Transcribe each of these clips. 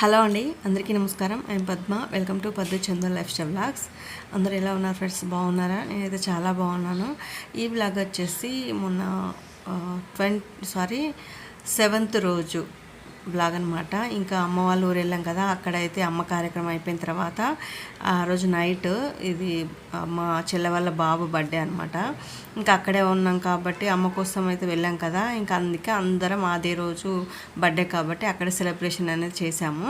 Hello అండి అందరికీ నమస్కారం. I'm Padma. Welcome to Padma Chandan lifestyle blogs అందరు ఎలా ఉన్నారు ఫ్రెండ్స్? బాగున్నారా? నేనైతే చాలా బాగున్నాను. ఈ బ్లాగ్ వచ్చేసి మొన్న ట్వంటీ సారీ సెవెంత్ రోజు. బ్లాగ్ అనమాట ఇంకా అమ్మ వాళ్ళ ఊరు వెళ్ళాం కదా అక్కడైతే అమ్మ కార్యక్రమం అయిపోయిన తర్వాత ఆ రోజు నైట్ ఇది మా చెల్లె వాళ్ళ బాబు బర్త్డే అనమాట ఇంకా అక్కడే ఉన్నాం కాబట్టి అమ్మ కోసం అయితే వెళ్ళాం కదా ఇంకా అందుకే అందరం అదే రోజు బర్త్డే కాబట్టి అక్కడ సెలబ్రేషన్ అనేది చేసాము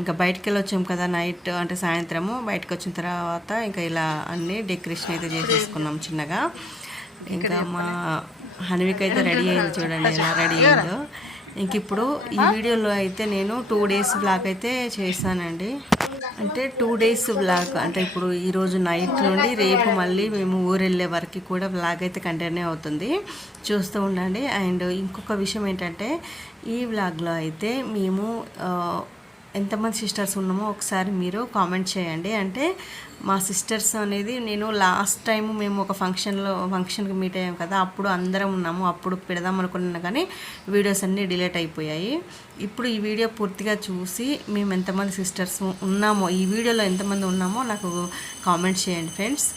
ఇంకా బయటికి వెళ్ళి వచ్చాం కదా నైట్ అంటే సాయంత్రము బయటకు వచ్చిన తర్వాత ఇంకా ఇలా అన్ని డెకరేషన్ అయితే చేసేసుకున్నాం చిన్నగా. ఇంకా మా హనువికి అయితే రెడీ అయింది చూడండి ఎలా రెడీ అయిందో. ఇంక ఇప్పుడు ఈ వీడియోలో అయితే నేను టూ డేస్ బ్లాగ్ అయితే చేశానండి అంటే టూ డేస్ బ్లాగ్ అంటే ఇప్పుడు ఈరోజు నైట్ నుండి రేపు మళ్ళీ మేము ఊరు వెళ్ళే వరకు కూడా బ్లాగ్ అయితే కంటిన్యూ అవుతుంది. చూస్తూ ఉండండి. అండ్ ఇంకొక విషయం ఏంటంటే ఈ బ్లాగ్లో అయితే మేము ఎంతమంది సిస్టర్స్ ఉన్నామో ఒకసారి మీరు కామెంట్ చేయండి. అంటే మా సిస్టర్స్ అనేది నేను లాస్ట్ టైం మేము ఒక ఫంక్షన్లో ఫంక్షన్కి మీట్ అయ్యాం కదా అప్పుడు అందరం ఉన్నాము అప్పుడు పెడదాం అనుకున్నా కానీ వీడియోస్ అన్నీ డిలీట్ అయిపోయాయి. ఇప్పుడు ఈ వీడియో పూర్తిగా చూసి మేము ఎంతమంది సిస్టర్స్ ఉన్నామో ఈ వీడియోలో ఎంతమంది ఉన్నామో నాకు కామెంట్ చేయండి friends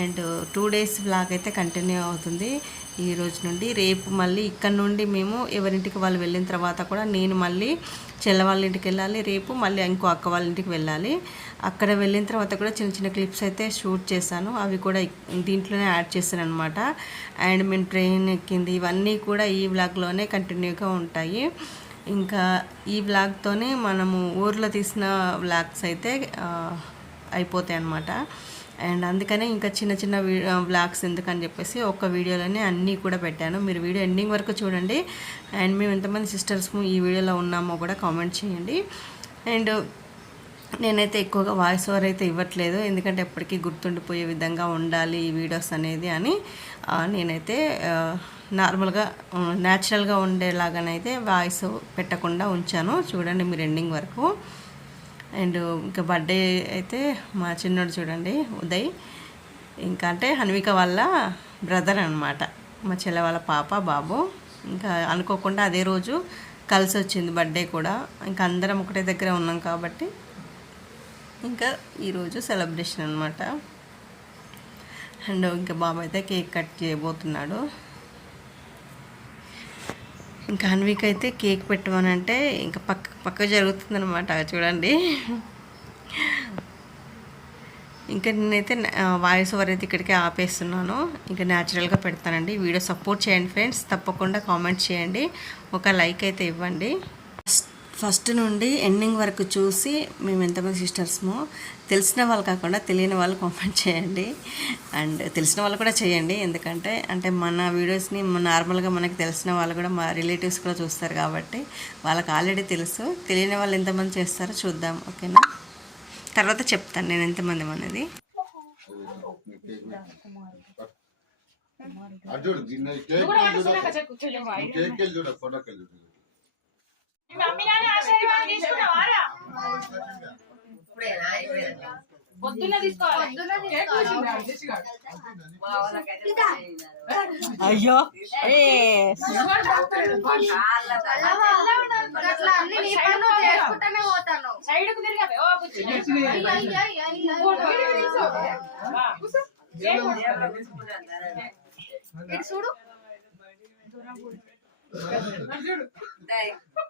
and two days blog అయితే కంటిన్యూ అవుతుంది. ఈ రోజు నుండి రేపు మళ్ళీ ఇక్కడ నుండి మేము ఎవరింటికి వాళ్ళు వెళ్ళిన తర్వాత కూడా నేను మళ్ళీ చెల్ల వాళ్ళ ఇంటికి వెళ్ళాలి రేపు మళ్ళీ ఇంకో అక్క వాళ్ళ ఇంటికి వెళ్ళాలి. అక్కడ వెళ్ళిన తర్వాత కూడా చిన్న చిన్న క్లిప్స్ అయితే షూట్ చేశాను. అవి కూడా దీంట్లోనే యాడ్ చేశాను అనమాట అండ్ మేము ట్రైన్ ఎక్కింది. ఇవన్నీ కూడా ఈ వ్లాగ్లోనే కంటిన్యూగా ఉంటాయి. ఇంకా ఈ వ్లాగ్తోనే మనము ఊర్లో తీసిన వ్లాగ్స్ అయితే అయిపోతాయి అన్నమాట అండ్ అందుకనే ఇంకా చిన్న చిన్న వ్లాగ్స్ ఎందుకని చెప్పేసి ఒక వీడియోలోనే అన్నీ కూడా పెట్టాను. మీరు వీడియో ఎండింగ్ వరకు చూడండి. అండ్ మేము ఎంతమంది సిస్టర్స్ ఈ వీడియోలో ఉన్నామో కూడా కామెంట్ చేయండి. అండ్ నేనైతే ఎక్కువగా వాయిస్ ఓవర్ అయితే ఇవ్వట్లేదు. ఎందుకంటే ఎప్పటికీ గుర్తుండిపోయే విధంగా ఉండాలి ఈ వీడియోస్ అనేది అని నేనైతే నార్మల్గా న్యాచురల్గా ఉండేలాగానైతే వాయిస్ పెట్టకుండా ఉంచాను. చూడండి మీరు ఎండింగ్ వరకు. అండ్ ఇంకా బర్త్డే అయితే మా చిన్నోడు చూడండి ఉదయ్. ఇంకా అంటే హన్విక వాళ్ళ బ్రదర్ అనమాట మా చెల్లె వాళ్ళ పాప బాబు. ఇంకా అనుకోకుండా అదే రోజు కలిసి వచ్చింది బర్త్డే కూడా. ఇంకా అందరం ఒకటే దగ్గర ఉన్నాం కాబట్టి ఇంకా ఈరోజు సెలబ్రేషన్ అనమాట అండ్ ఇంకా బాబు అయితే కేక్ కట్ చేయబోతున్నాడు. ఇంకా అన్విక్ అయితే కేక్ పెట్టమనంటే ఇంకా పక్క పక్క జరుగుతుందనమాట చూడండి. ఇంకా నేనైతే వాయిస్ ఓవర్ అయితే ఇక్కడికే ఆపేస్తున్నాను. ఇంకా న్యాచురల్గా పెడతానండి. వీడియో సపోర్ట్ చేయండి ఫ్రెండ్స్. తప్పకుండా కామెంట్ చేయండి. ఒక లైక్ అయితే ఇవ్వండి. ఫస్ట్ నుండి ఎండింగ్ వరకు చూసి మేము ఎంతమంది సిస్టర్స్మో తెలిసిన వాళ్ళు కాకుండా తెలియని వాళ్ళు కామెంట్ చేయండి. అండ్ తెలిసిన వాళ్ళు కూడా చేయండి. ఎందుకంటే అంటే మన వీడియోస్ని నార్మల్గా మనకి తెలిసిన వాళ్ళు కూడా మా రిలేటివ్స్ కూడా చూస్తారు కాబట్టి వాళ్ళకి ఆల్రెడీ తెలుసు. తెలియని వాళ్ళు ఎంతమంది చేస్తారో చూద్దాం. ఓకేనా? తర్వాత చెప్తాను నేను ఎంతమంది అనేది. అటు అయ్యో. సైడ్కు తిరిగా చూడు. చూస్తున్నావా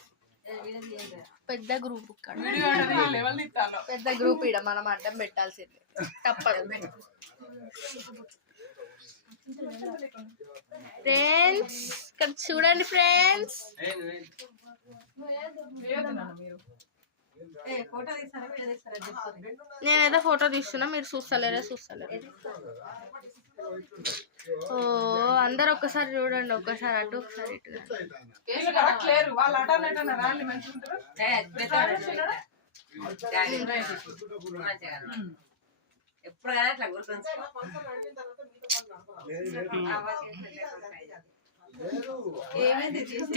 పెద్ద గ్రూప్ పెద్ద గ్రూప్ ఇడ మనం అడ్డం పెట్టాల్సింది. తప్పదు. ఫ్రెండ్స్ ఇక్కడ చూడండి ఫ్రెండ్స్ నేనైతే ఫోటో తీస్తున్నా మీరు చూస్తలేరా చూస్తలేరు? ఓ అందరు ఒక్కసారి చూడండి ఒక్కసారి అటు ఒకసారి ఇటు ఎప్పుడు కానీ అట్లా గుర్తుంచుకో.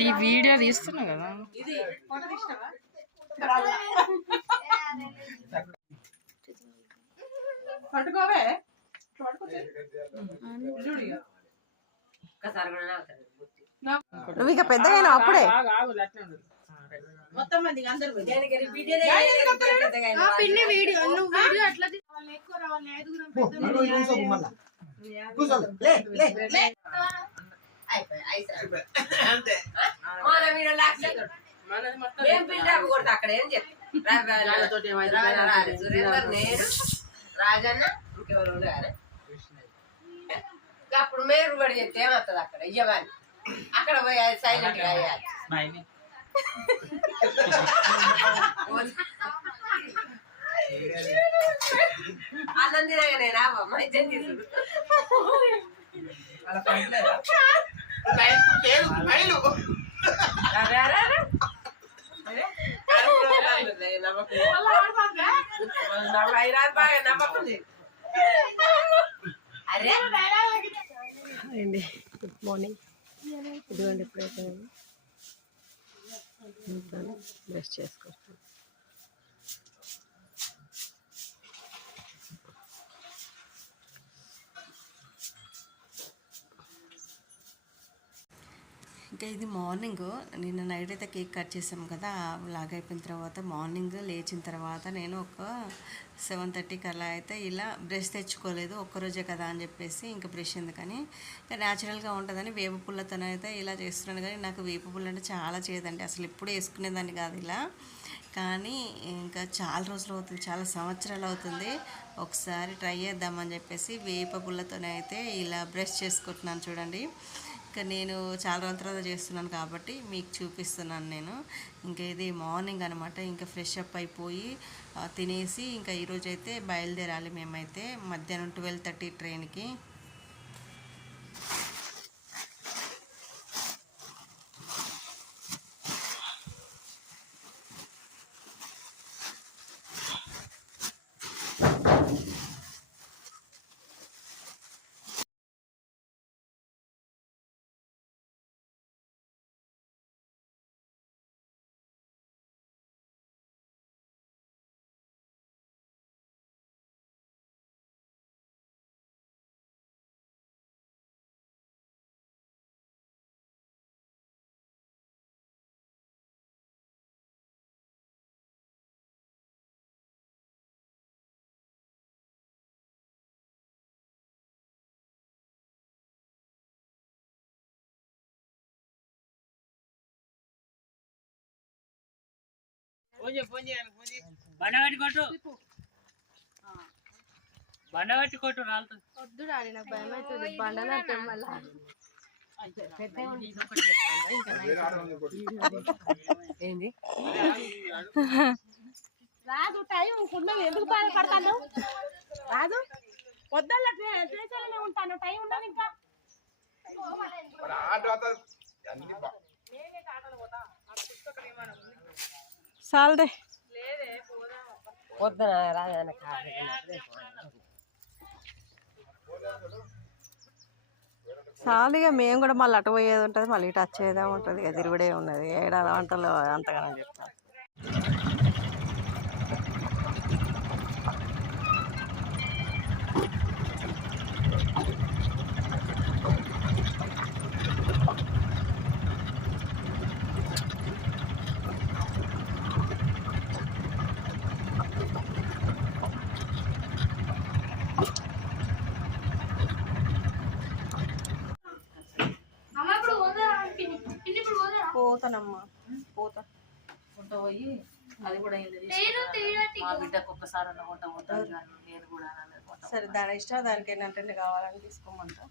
ఈ వీడియో తీస్తున్నా కదా. ఇది పట్టుకోవే. నువ్వు ఇక పెద్దగా అప్పుడే. మొత్తం మంది అందరు. పిన్ని వీడియో నువ్వు వీడియో అట్లా ఏం బిల్డప్ కొడతా అక్కడ ఏం నేను రాజన్న ఇంకెవరు అప్పుడు మేరు పడి చెప్తే ఏమవుతుంది అక్కడ? ఇయ్యమని అక్కడ పోయి సైలెంట్గా అయ్యాలి. అన్నం తినగానే రావమ్మ ఇద్దరు తీసుడు నమ్మకం. నమ్మకం అరే. అండి. గుడ్ మార్నింగ్ ఇదిగోండి ఇప్పుడైతే బ్రష్ చేసుకుంటాం ఇంకా ఇది మార్నింగ్. నిన్న నైట్ అయితే కేక్ కట్ చేసాం కదా లాగ్ అయిపోయిన తర్వాత మార్నింగ్ లేచిన తర్వాత నేను ఒక సెవెన్ థర్టీకి అలా అయితే ఇలా బ్రష్ తెచ్చుకోలేదు ఒక్కరోజే కదా అని చెప్పేసి ఇంకా బ్రష్ ఎందుకని. ఇంకా న్యాచురల్గా ఉంటుందని వేప పుల్లతోనైతే ఇలా చేస్తున్నాను. కానీ నాకు వేప పుల్ల అంటే చాలా చేయదండి. అసలు ఎప్పుడు వేసుకునేదాన్ని కాదు ఇలా. కానీ ఇంకా చాలా రోజులు అవుతుంది చాలా సంవత్సరాలు అవుతుంది. ఒకసారి ట్రై చేద్దామని చెప్పేసి వేప పుల్లతోనే అయితే ఇలా బ్రష్ చేసుకుంటున్నాను చూడండి. ఇంకా నేను చాలా రోజుల తర్వాత చేస్తున్నాను కాబట్టి మీకు చూపిస్తున్నాను నేను. ఇంకా ఇది మార్నింగ్ అనమాట ఇంకా ఫ్రెష్ అప్ అయిపోయి తినేసి ఇంకా ఈరోజు అయితే బయలుదేరాలి మేమైతే. మధ్యాహ్నం ట్వెల్వ్ థర్టీ ట్రైన్కి. ఫోన్ చేయి ఫోన్ చేయాలి ఫోన్ చేయి. బండగట్టి కొట్టు కొట్టు. రాలుతుంది వద్దు డాడీ నాకు భయం అవుతుంది. బండలు అంటే మళ్ళా ఏంది? రాదు టైం ఉండదు. ఎందుకు బాధపడతాను? రాదు ట్రేసర్లోనే ఉంటాను. టైం ఉండదు ఇంకా. సాల్దే. పొద్దున చాలుగా మేము కూడా మళ్ళీ అటు పోయేది ఉంటుంది మళ్ళీ ఇటు వచ్చేదే ఉంటుంది ఇక తిరుగుడే ఉన్నది. ఏడా వంటలు అంతగానో చెప్తాను అమ్మ ఇప్పుడు పోదా పిన్ని పిన్ని ఇప్పుడు పోదా పోతానమ్మా. పోతా. ఉంటా పోయి అది కూడా మా బిడ్డకు ఒక్కసారి అన్న కొంట పోతాను కానీ నేను కూడా సరే దాని ఇష్టం దానికి ఏంటంటే కావాలని తీసుకోమంటా.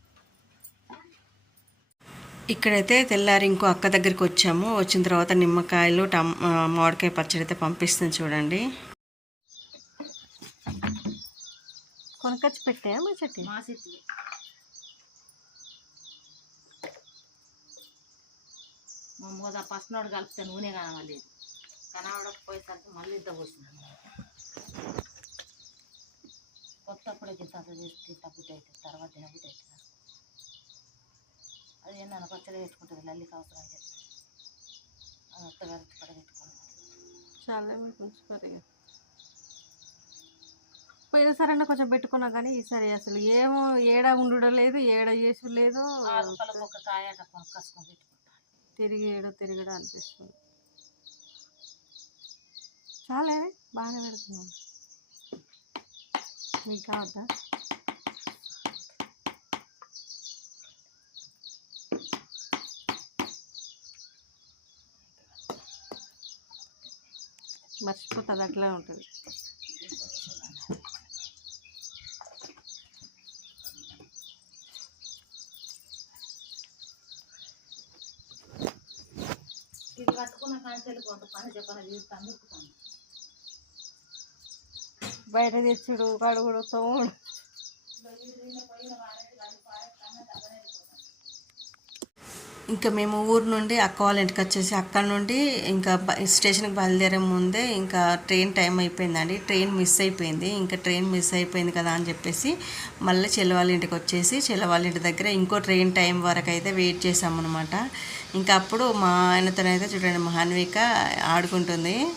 ఇక్కడైతే తెల్లారి ఇంకో అక్క దగ్గరికి వచ్చాము. వచ్చిన తర్వాత నిమ్మకాయలు టమ్ మామిడికాయ పచ్చడి అయితే పంపిస్తుంది చూడండి. కొనకొచ్చి పెట్టా మా చెట్టు? మా సిటీ మా మోద ఫస్ట్ నోడు కలిపితే నూనె కనవలేదు. కనవడకపోయేసరికి మళ్ళీ ఇంత పోసినాను కొత్తప్పుడే గింత చేసి తింటా బుద్ధి అవుతుంది తర్వాత బుద్ధి అవుతుంది అది ఏంటన్న పచ్చడి పెట్టుకుంటుంది లల్లికి అవసరం లేదు. అది అత్తగారి పడ పెట్టుకున్నాను చాలా పోయినసారైనా కొంచెం పెట్టుకున్నా కానీ ఈసారి అసలు ఏమో ఏడ ఉండడం లేదు ఏడ చేసు లేదు ఒక కాయ కొనుక్కొచ్చుకొని పెట్టుకుంటాను తిరిగి ఏడో తిరిగడం అనిపిస్తుంది. చాలే బాగానే పెడుతున్నాం మీకు కావద్దా? మర్చిపోతుంది అట్లా ఉంటుంది. కట్టుకున్న కాంచెలు కొంత పని చెప్పని బయట తెచ్చుడు కడుగుడు తోముడు. ఇంకా మేము ఊరు నుండి అక్క వాళ్ళ ఇంటికి వచ్చేసి అక్కడ నుండి ఇంకా బ- స్టేషన్కి బయలుదేరే ముందే ఇంకా ట్రైన్ టైం అయిపోయిందండి. ట్రైన్ మిస్ అయిపోయింది. ఇంకా ట్రైన్ మిస్ అయిపోయింది కదా అని చెప్పేసి మళ్ళీ చెల్లవాళ్ళ ఇంటికి వచ్చేసి చెల్లవాళ్ళ ఇంటి దగ్గర ఇంకో ట్రైన్ టైం వరకు అయితే వెయిట్ చేసామన్నమాట ఇంకా అప్పుడు మా ఆయనతోనైతే చూడండి మహాన్విక ఆడుకుంటుంది.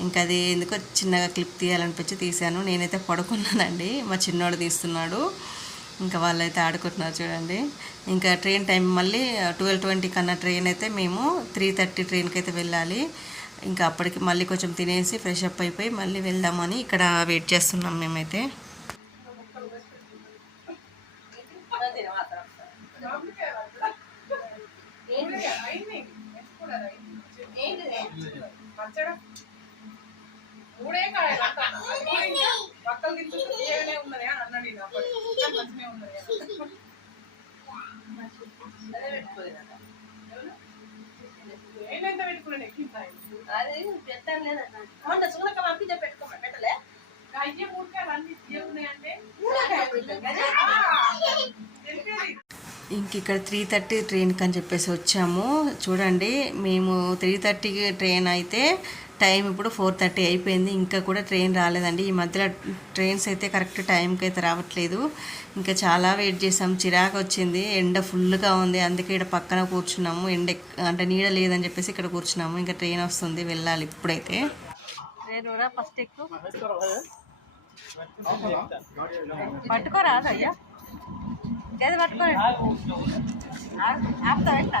ఇంకా అది ఎందుకో చిన్నగా క్లిప్ తీయాలనిపించి తీశాను. నేనైతే పడుకున్నానండి. మా చిన్నోడు తీస్తున్నాడు. ఇంకా వాళ్ళైతే ఆడుకుంటున్నారు చూడండి ఇంకా ట్రైన్ టైం మళ్ళీ ట్వెల్వ్ ట్వంటీ కన్నా ట్రైన్ అయితే మేము త్రీ థర్టీ ట్రైన్కి అయితే వెళ్ళాలి ఇంకా అప్పటికి మళ్ళీ కొంచెం తినేసి ఫ్రెష్ అప్ అయిపోయి మళ్ళీ వెళ్దామని ఇక్కడ వెయిట్ చేస్తున్నాం మేమైతే మూడే ఉన్నది అని అన్నాడు మంచిగానే ఉన్నది అని. అదే పెట్టుకోలేదట నేనెంత పెట్టుకున్నాను ఎక్కింది అది పెట్టాను లేదట మొన్న చూడక పంపితే పెట్టుకోమని పెట్టలే? అయ్యే మూడుకాయలు అన్ని తీయకున్నాయంటే తెలిపేది ఇంక ఇక్కడ త్రీ థర్టీ ట్రైన్కి అని చెప్పేసి వచ్చాము. చూడండి మేము త్రీ థర్టీకి ట్రైన్ అయితే టైం ఇప్పుడు ఫోర్ థర్టీ అయిపోయింది. ఇంకా కూడా ట్రైన్ రాలేదండి. ఈ మధ్యలో ట్రైన్స్ అయితే కరెక్ట్ టైంకి అయితే రావట్లేదు. ఇంకా చాలా వెయిట్ చేసాం చిరాకు వచ్చింది. ఎండ ఫుల్గా ఉంది. అందుకే ఇక్కడ పక్కన కూర్చున్నాము. ఎండ అంటే నీడ లేదని చెప్పేసి ఇక్కడ కూర్చున్నాము. ఇంకా ట్రైన్ వస్తుంది. వెళ్ళాలి ఇప్పుడైతే. ట్రైన్ ఫస్ట్ ఎక్కువ పట్టుకోరాదు అయ్యా. గది ఆపుతా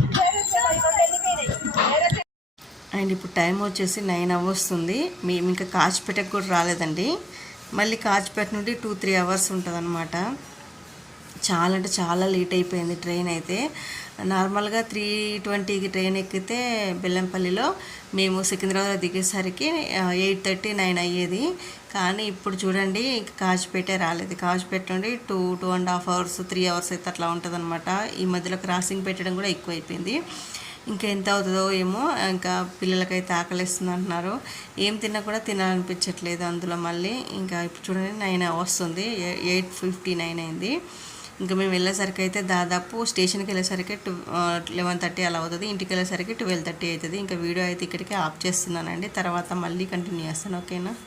అండ్. ఇప్పుడు టైం వచ్చేసి నైన్ అవర్స్ ఉంది మేము ఇంకా కాచిపేటకు కూడా రాలేదండి. మళ్ళీ కాచిపేట నుండి టూ త్రీ అవర్స్ ఉంటుంది చాలా అంటే చాలా లేట్ అయిపోయింది ట్రైన్ అయితే. నార్మల్గా త్రీ ట్వంటీకి ట్రైన్ ఎక్కితే బెల్లంపల్లిలో మేము సికింద్రాబాద్ దిగేసరికి ఎయిట్ థర్టీ నైన్ అయ్యేది. కానీ ఇప్పుడు చూడండి ఇంకా కాచిపేటే రాలేదు. కాచిపేట నుండి two two and half hours three hours అయితే అట్లా ఉంటుందన్నమాట. ఈ మధ్యలో క్రాసింగ్ పెట్టడం కూడా ఎక్కువైపోయింది. ఇంకా ఎంత అవుతుందో ఏమో ఇంకా పిల్లలకైతే ఆకలిస్తుంది అంటున్నారు. ఏం తిన్నా కూడా తినాలనిపించట్లేదు అందులో మళ్ళీ. ఇంకా ఇప్పుడు చూడండి నైన్ వస్తుంది ఎయిట్ ఫిఫ్టీ నైన్ అయింది. ఇంకా మేము వెళ్ళేసరికి అయితే దాదాపు స్టేషన్కి వెళ్ళేసరికి టూ లెవెన్ థర్టీ అలా అవుతుంది. ఇంటికి వెళ్ళేసరికి ట్వెల్వ్ థర్టీ అవుతుంది. ఇంకా వీడియో అయితే ఇక్కడికి ఆఫ్ చేస్తున్నానండి. తర్వాత మళ్ళీ కంటిన్యూ చేస్తాను. ఓకేనా?